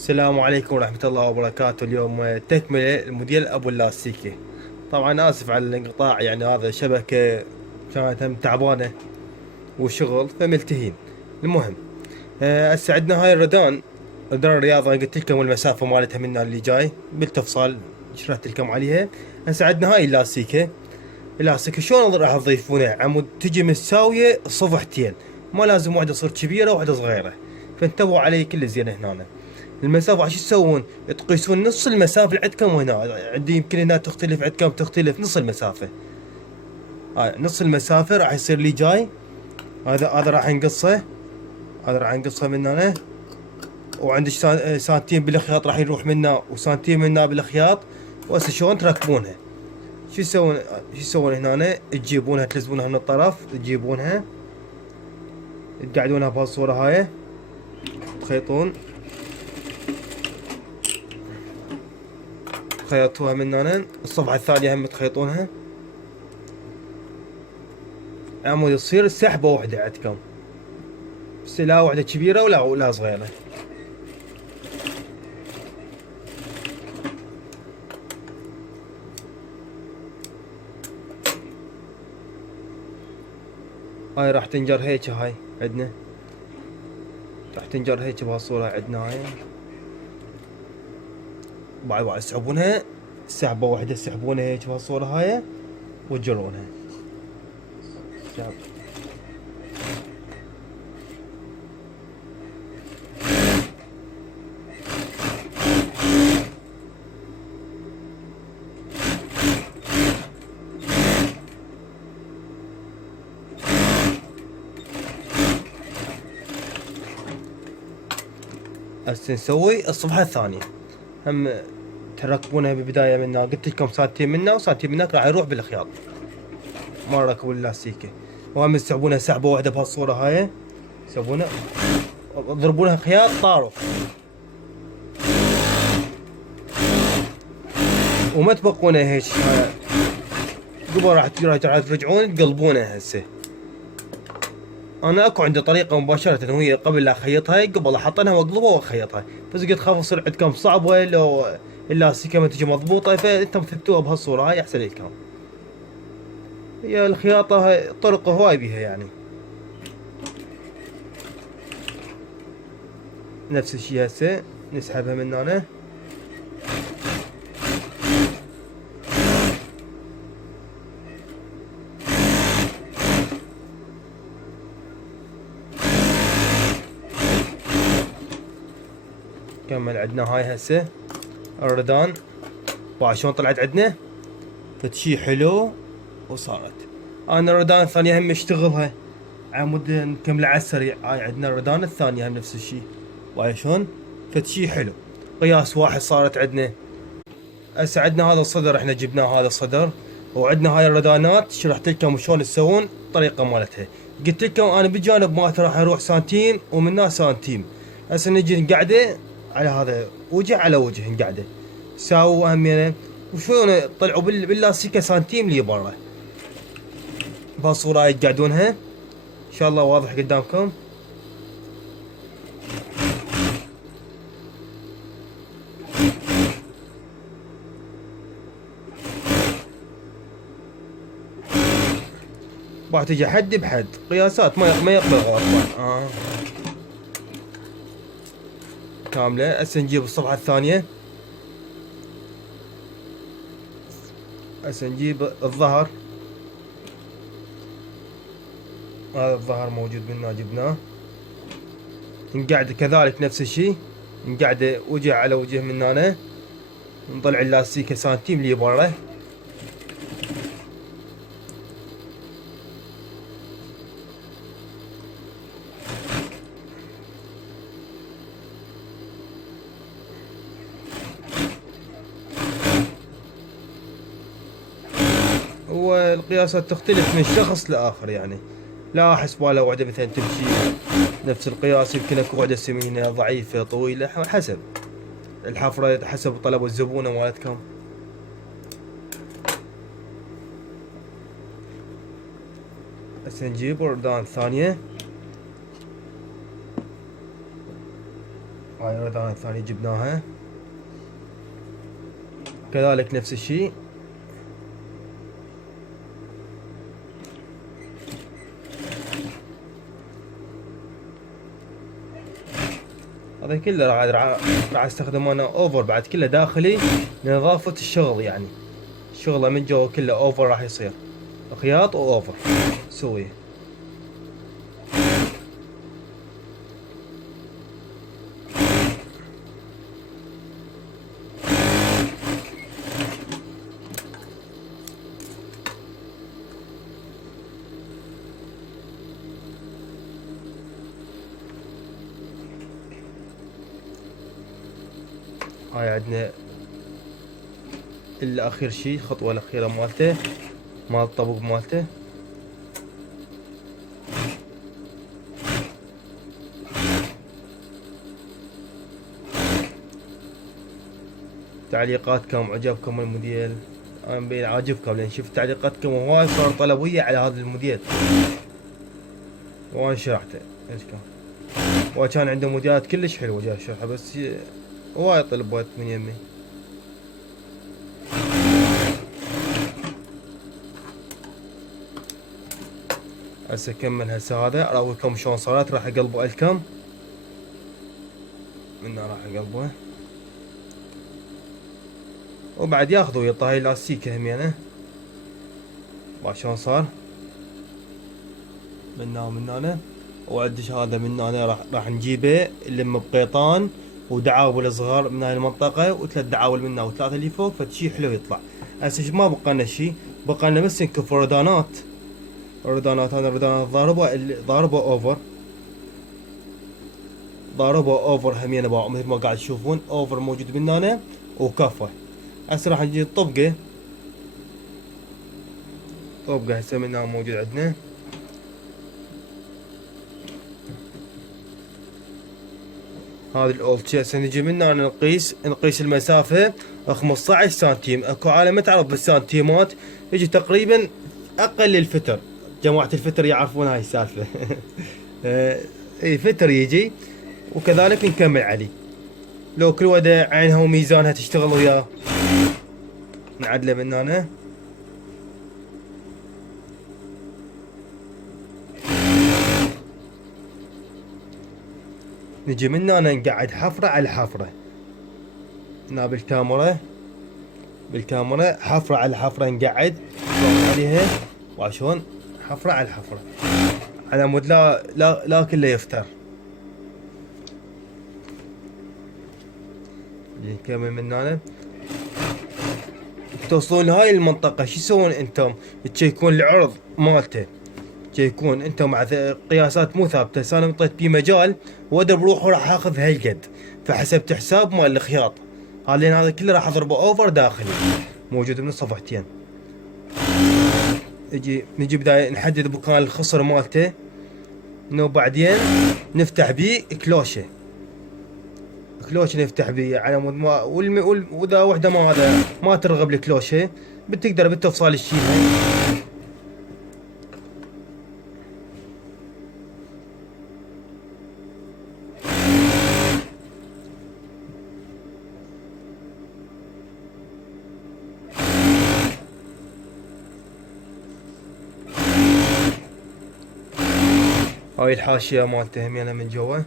السلام عليكم ورحمة الله وبركاته. اليوم تكملة الموديل أبو اللاستيكي. طبعا آسف على الانقطاع، يعني هذا شبكة كانت هم تعبانة وشغل فملتهين. المهم هسه عندنا هاي ردان الرياضة. أنا قلت لكم المسافة مالتها منا اللي جاي بالتفصيل، شرحت لكم عليها. هسه عندنا هاي اللاستيكة شلون راح تضيفونها؟ عمود تجي متساوية صفحتين، ما لازم واحدة تصير كبيرة وواحدة صغيرة، فانتبهوا علي كل زين هنا. المسافة شو تسوون؟ تقيسون نص المسافة اللي عندكم وهنا. عندي يمكن هنا تختلف، عندكم تختلف نص المسافة. نص المسافة راح يصير لي جاي. هذا راح نقصه، من هنا. وعندك سنتيم بالخياط راح يروح منا، وسنتيم منا بالخياط. وهسه شلون تركبونها؟ شو تسوون هنا؟ تجيبونها تلزمونها من الطرف، تجيبونها تقعدونها بهالصورة هاي، تخيطون، تخيطوها من هنا. الصفحة الثانية هم تخيطونها، عمود يصير سحبة واحدة عندكم، بس لا واحدة كبيرة ولا صغيرة. هاي راح تنجر هيك، هاي عندنا راح تنجر هيك بهالصورة عندنا. هاي بعد تسحبونها سحبة واحدة، تسحبونها هيك بهالصورة هاي وتجرونها سحب. هسه نسوي الصفحة الثانية، هم تركبونها بالبداية منا. قلت لكم سنتيم منا وسنتيم منك راح يروح بالخياط، ما ركبوا اللاستيكة. وهم تسحبونها سحبة واحدة بهالصورة هاي، تسوونها تضربونها خياط طاروا، وما تبقونها هيك. قبل راح ترجعون تقلبونها. هسه انا اكو عندي طريقه مباشره، وهي قبل لا اخيطها، قبل احطنها واقلبها واخيطها. بس قلت خاف يصير عندكم صعبه لو اللاستيكه ما تجي مضبوطه، فانتم ثبتوها بهالصوره هاي احسن لكم. هي الخياطه هاي طرق هواي بيها يعني. نفس الشيء هسه نسحبها من هنا. كمل عندنا هاي هسه الردان. شلون طلعت عندنا فتشي حلو وصارت. انا الردان الثانيه هم اشتغلها عمود نكمل على السريع. هاي عندنا الردان الثانيه هم نفس الشيء. واي شلون فتشي حلو، قياس واحد صارت عندنا. هسه عندنا هذا الصدر، احنا جبناه هذا الصدر. وعندنا هاي الردانات شرحت لكم شلون تسوون الطريقه مالتها. قلت لكم انا بالجانب مالته راح يروح سنتيم ومنها سنتيم. هسه نجي نقعده على هذا وجه على وجه، نقعده ساووا همينه. وشلون طلعوا باللاستيكه سنتيم لي برا بهالصوره هاي تقعدونها. ان شاء الله واضح قدامكم. راح تجي حد بحد قياسات، ما يقبل غلط. كاملة. هسه نجيب الصفحة الثانية. هسه نجيب الظهر. هذا الظهر موجود منا جبناه. نقعد كذلك نفس الشيء، نقعد وجه على وجه من هنا. نطلع اللاستيكة سنتيم لي برا. والقياسات تختلف من شخص لآخر يعني. لا أحس ولا وحدة مثلا تمشي نفس القياس، يمكن اكو وحدة سمينة ضعيفة طويلة، حسب الحفرة، حسب طلب الزبونة مالتكم. هسه نجيب وردان ثانية. هاي الردانة الثانية جبناها كذلك نفس الشيء. هذا كله راح استخدم انا اوفر بعد كله داخلي لنظافة الشغل، يعني شغله من جوا كله اوفر راح يصير خياط واوفر سويه. هاي عندنا الاخير شيء الخطوة الاخيرة مالته مال الطبق مالته. تعليقاتكم عجبكم الموديل، انا مبين عاجبكم لان شفت تعليقاتكم هواي صار طلبية على هذا الموديل وانا شرحته ايش كان، وكان عنده موديلات كلش حلوة جاي شرحها بس هواي طلبت من يمي. هسه اكمل هسه هذا اراويكم شلون صارت. راح اقلبه الكم من هنا، راح اقلبه وبعد ياخذوا يطلع هاي لاستيكه همينه شلون صار من هنا ومن هنا. وعدش هذا من هنا راح نجيبه نلم بقيطان ودعاول صغار من هاي المنطقه وثلاث دعاول من هنا وثلاثه اللي فوق فشي حلو يطلع. هسه ما بقى لنا شيء، بقى لنا بس نكف الردانات. الردانات هذا الردانات ضاربه اوفر، ضاربه اوفر همينه مثل ما قاعد تشوفون اوفر موجود من هنا وكفه. هسه راح نجي طبقه هسه من هنا موجود عندنا. هذه الاولتشي هسه نجي من هنا نقيس المسافه 15 سنتيم. اكو عالم ما تعرف بالسنتيمات يجي تقريبا اقل الفتر. جماعه الفتر يعرفون هاي السالفه. اي فتر يجي وكذلك نكمل عليه. لو كل وحده عينها وميزانها تشتغل وياه نعدله من هنا. نجي من هنا نقعد حفرة على حفرة هنا بالكاميرا حفرة على حفرة نقعد عليها وعشان حفرة على حفرة على مود لا كله يفتر. نكمل من هنا توصلون لهاي المنطقة. شو تسوون انتم؟ تشيكون العرض مالته، تشيكون انتم مع قياسات مو ثابتة. هسه انا انطيت بيه مجال وادري بروحه راح اخذ هالقد، فحسبت حساب مال الخياط هذا كله راح اضربه اوفر داخلي موجود من الصفحتين. نجي بداية نحدد مكان الخصر مالته انه بعدين نفتح بيه كلوشه نفتح بيه على مود ما واذا وحده ما ترغب الكلوشه بتقدر بالتفصيل تشيلها. هاي الحاشيه مالته همينه من جوا